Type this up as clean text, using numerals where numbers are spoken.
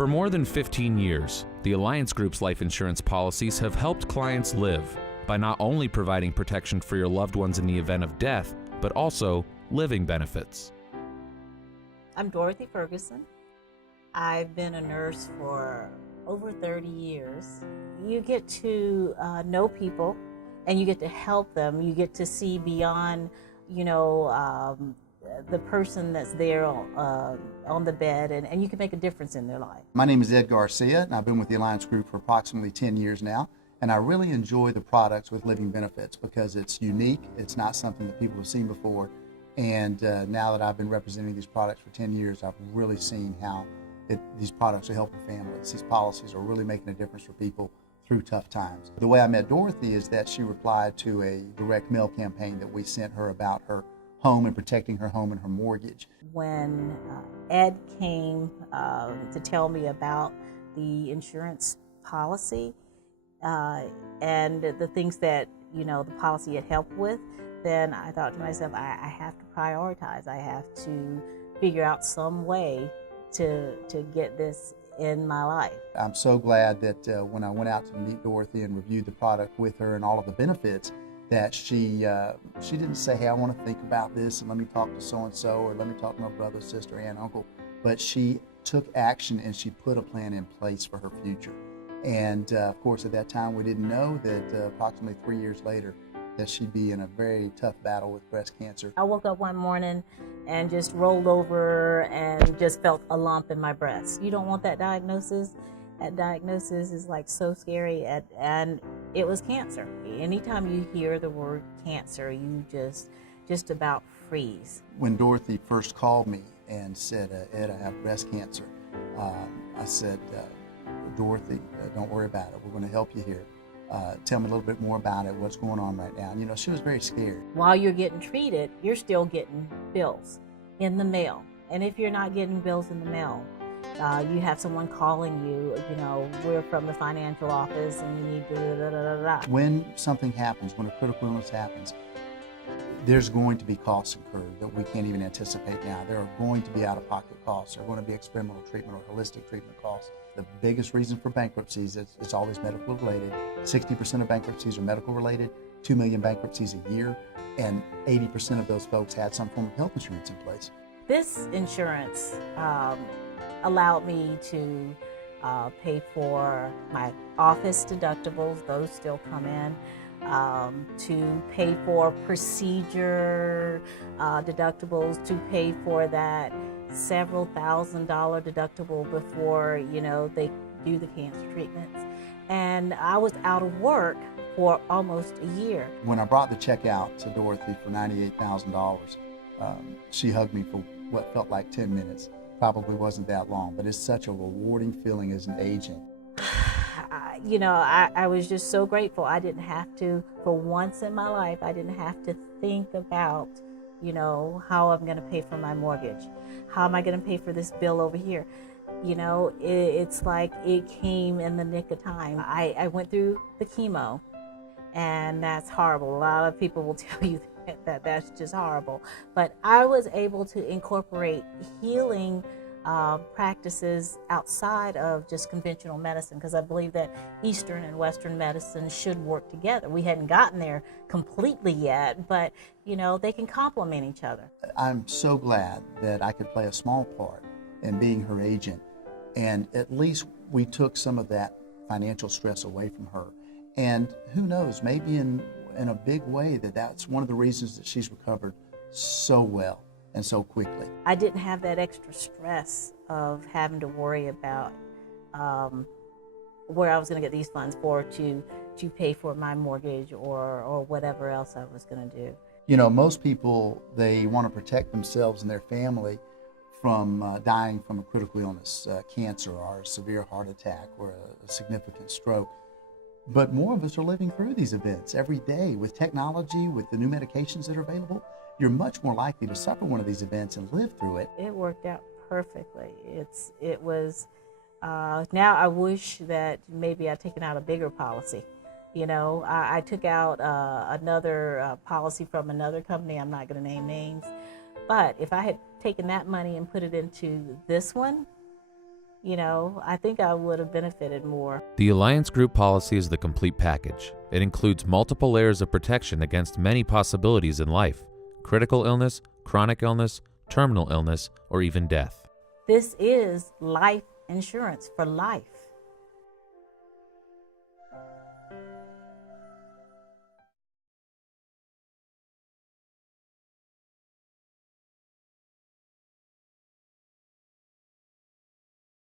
For more than 15 years, the Alliance Group's life insurance policies have helped clients live by not only providing protection for your loved ones in the event of death, but also living benefits. I'm Dorothy Ferguson. I've been a nurse for over 30 years. You get to know people and you get to help them. You get to see beyond, the person that's there on the bed, and you can make a difference in their life. My name is Ed Garcia, and I've been with the Alliance Group for approximately 10 years now. And I really enjoy the products with living benefits because it's unique. It's not something that people have seen before. And now that I've been representing these products for 10 years, I've really seen how these products are helping families. These policies are really making a difference for people through tough times. The way I met Dorothy is that she replied to a direct mail campaign that we sent her about her home and protecting her home and her mortgage. When Ed came to tell me about the insurance policy and the things that the policy had helped with, then I thought to myself, I have to prioritize. I have to figure out some way to get this in my life. I'm so glad that when I went out to meet Dorothy and reviewed the product with her and all of the benefits, that she didn't say, hey, I want to think about this and let me talk to so-and-so or let me talk to my brother, sister, aunt, uncle. But she took action and she put a plan in place for her future. And of course, at that time, we didn't know that approximately 3 years later, that she'd be in a very tough battle with breast cancer. I woke up one morning and just rolled over and just felt a lump in my breast. You don't want that diagnosis. That diagnosis is like so scary, and it was cancer. Anytime you hear the word cancer, you just about freeze. When Dorothy first called me and said, Ed, I have breast cancer, I said, Dorothy, don't worry about it. We're going to help you here. Tell me a little bit more about it, what's going on right now. And, she was very scared. While you're getting treated, you're still getting bills in the mail. And if you're not getting bills in the mail, you have someone calling you, we're from the financial office and you need to When something happens, when a critical illness happens, there's going to be costs incurred that we can't even anticipate now. There are going to be out-of-pocket costs. There are going to be experimental treatment or holistic treatment costs. The biggest reason for bankruptcies is it's always medical related. 60% of bankruptcies are medical related, 2 million bankruptcies a year, and 80% of those folks had some form of health insurance in place. This insurance allowed me to pay for my office deductibles, those still come in, to pay for procedure deductibles, to pay for that several $1,000 deductible before they do the cancer treatments. And I was out of work for almost a year. When I brought the check out to Dorothy for $98,000, she hugged me for what felt like 10 minutes. Probably wasn't that long, but it's such a rewarding feeling as an agent. I was just so grateful. I didn't have to, for once in my life, I didn't have to think about, how I'm going to pay for my mortgage. How am I going to pay for this bill over here? It's like it came in the nick of time. I went through the chemo, and that's horrible. A lot of people will tell you that that's just horrible. But I was able to incorporate healing practices outside of just conventional medicine, because I believe that Eastern and Western medicine should work together. We hadn't gotten there completely yet, but they can complement each other. I'm so glad that I could play a small part in being her agent, and at least we took some of that financial stress away from her. And who knows, maybe in a big way that's one of the reasons that she's recovered so well and so quickly. I didn't have that extra stress of having to worry about where I was going to get these funds for to pay for my mortgage or whatever else I was going to do. Most people, they want to protect themselves and their family from dying from a critical illness, cancer or a severe heart attack or a significant stroke. But more of us are living through these events every day. With technology, with the new medications that are available, you're much more likely to suffer one of these events and live through it. It worked out perfectly. It was, now I wish that maybe I'd taken out a bigger policy. I took out another policy from another company. I'm not going to name names. But if I had taken that money and put it into this one, I think I would have benefited more. The Alliance Group policy is the complete package. It includes multiple layers of protection against many possibilities in life: critical illness, chronic illness, terminal illness, or even death. This is life insurance for life.